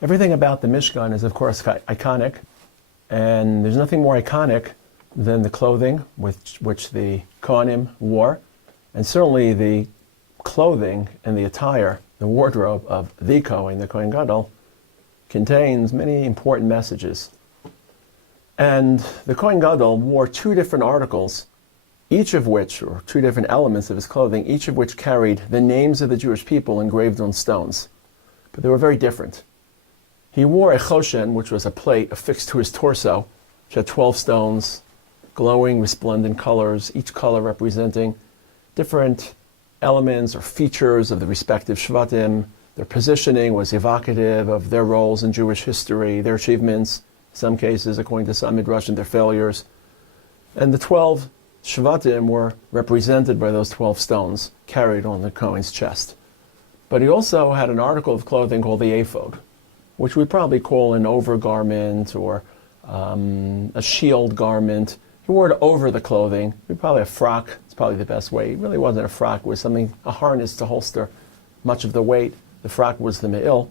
Everything about the Mishkan is, of course, iconic, and there's nothing more iconic than the clothing which the Kohanim wore, and certainly the clothing and the attire, the wardrobe of the Kohen Gadol, contains many important messages. And the Kohen Gadol wore two different articles, each of which, or two different elements of his clothing, each of which carried the names of the Jewish people engraved on stones. But they were very different. He wore a choshen, which was a plate affixed to his torso, which had 12 stones, glowing, resplendent colors, each color representing different elements or features of the respective Shvatim. Their positioning was evocative of their roles in Jewish history, their achievements, in some cases, according to some Midrashim, their failures. And the 12 Shvatim were represented by those 12 stones carried on the Kohen's chest. But he also had an article of clothing called the ephod, which we probably call an overgarment or a shield garment. He wore it over the clothing. Probably a frock. It's probably the best way. It really wasn't a frock. It was a harness to holster much of the weight. The frock was the me'il.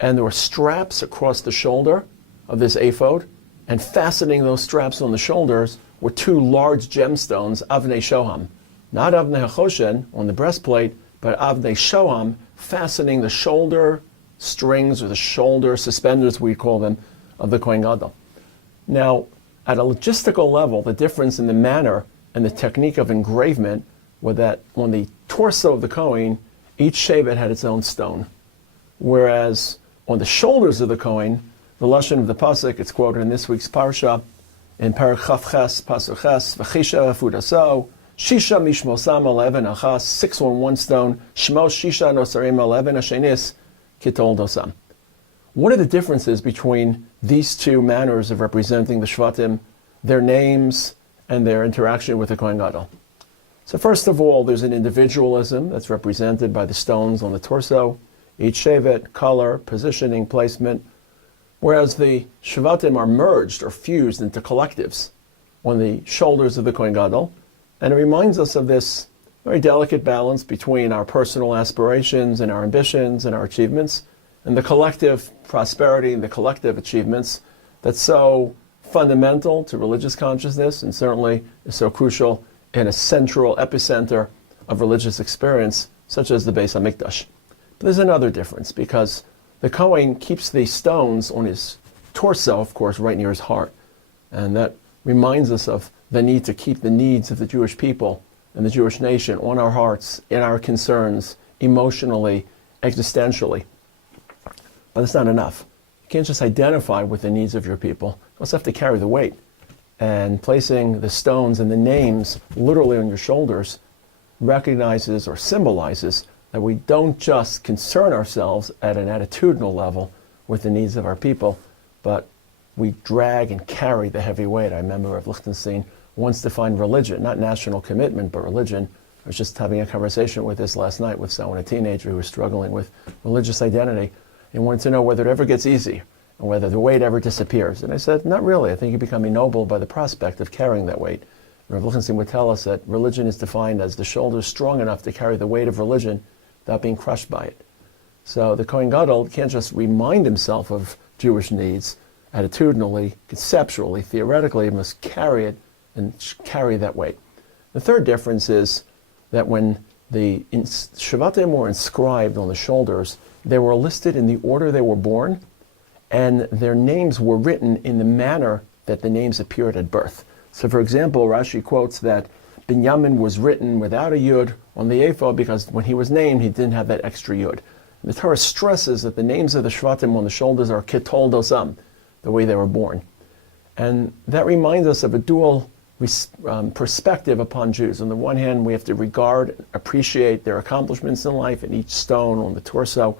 And there were straps across the shoulder of this ephod, and fastening those straps on the shoulders were two large gemstones, avnei shoham. Not avnei hachoshen on the breastplate, but avnei shoham, fastening the shoulder strings or the shoulder suspenders, we call them, of the Kohen Gadol. Now, at a logistical level, the difference in the manner and the technique of engravement was that on the torso of the Kohen, each shevet had its own stone. Whereas on the shoulders of the Kohen, the lashon of the pasuk, it's quoted in this week's Parshat, in Parak Chavches, Pasuk Ches, V'chisha Fudaso, Shisha Mishmosam Eleven Achas, 6 on one stone, Shmo Shisha Nosarim Eleven Ashenis, Kitol Dosam. What are the differences between these two manners of representing the Shvatim, their names, and their interaction with the Kohen Gadol? So first of all, there's an individualism that's represented by the stones on the torso, each shevet, color, positioning, placement, whereas the Shvatim are merged or fused into collectives on the shoulders of the Kohen Gadol. And it reminds us of this very delicate balance between our personal aspirations and our ambitions and our achievements, and the collective prosperity and the collective achievements that's so fundamental to religious consciousness and certainly is so crucial in a central epicenter of religious experience, such as the Beis HaMikdash. But there's another difference, because the Kohen keeps these stones on his torso, of course, right near his heart. And that reminds us of the need to keep the needs of the Jewish people and the Jewish nation on our hearts, in our concerns, emotionally, existentially. But that's not enough. You can't just identify with the needs of your people. You also have to carry the weight. And placing the stones and the names literally on your shoulders recognizes or symbolizes that we don't just concern ourselves at an attitudinal level with the needs of our people, but we drag and carry the heavy weight. I remember Rav Lichtenstein once defined religion, not national commitment, but religion. I was just having a conversation with this last night with someone, a teenager who was struggling with religious identity. He wanted to know whether it ever gets easy and whether the weight ever disappears. And I said, not really. I think you become ennobled by the prospect of carrying that weight. Rav Lichtenstein would tell us that religion is defined as the shoulders strong enough to carry the weight of religion without being crushed by it. So the Kohen Gadol can't just remind himself of Jewish needs attitudinally, conceptually, theoretically. He must carry it and carry that weight. The third difference is that when the Shvatim were inscribed on the shoulders, they were listed in the order they were born, and their names were written in the manner that the names appeared at birth. So for example, Rashi quotes that Binyamin was written without a yud on the ephod because when he was named, he didn't have that extra yud. And the Torah stresses that the names of the Shvatim on the shoulders are kitol dosam, the way they were born. And that reminds us of a dual perspective upon Jews. On the one hand, we have to regard, appreciate their accomplishments in life, and each stone on the torso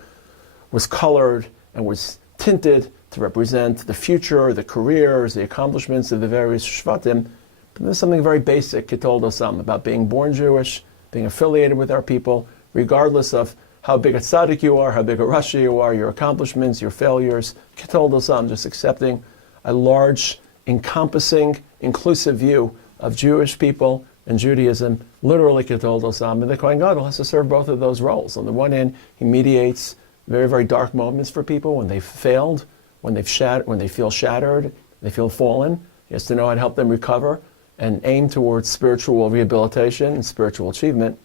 was colored and was tinted to represent the future, the careers, the accomplishments of the various Shvatim. But there's something very basic, Kitol Dosam, about being born Jewish, being affiliated with our people, regardless of how big a tzaddik you are, how big a Rashi you are, your accomplishments, your failures. Kitol Dosam, just accepting a large, encompassing, inclusive view of Jewish people in Judaism, literally Ketol Dosam, and the Kohen Gadol has to serve both of those roles. On the one hand, he mediates very, very dark moments for people when they've failed, when they feel shattered, they feel fallen. He has to know how to help them recover and aim towards spiritual rehabilitation and spiritual achievement.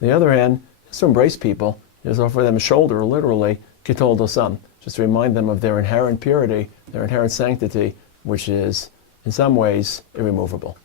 On the other hand, he has to embrace people. He has to offer them a shoulder, literally, Ketol Dosam, just to remind them of their inherent purity, their inherent sanctity, which is, in some ways, irremovable.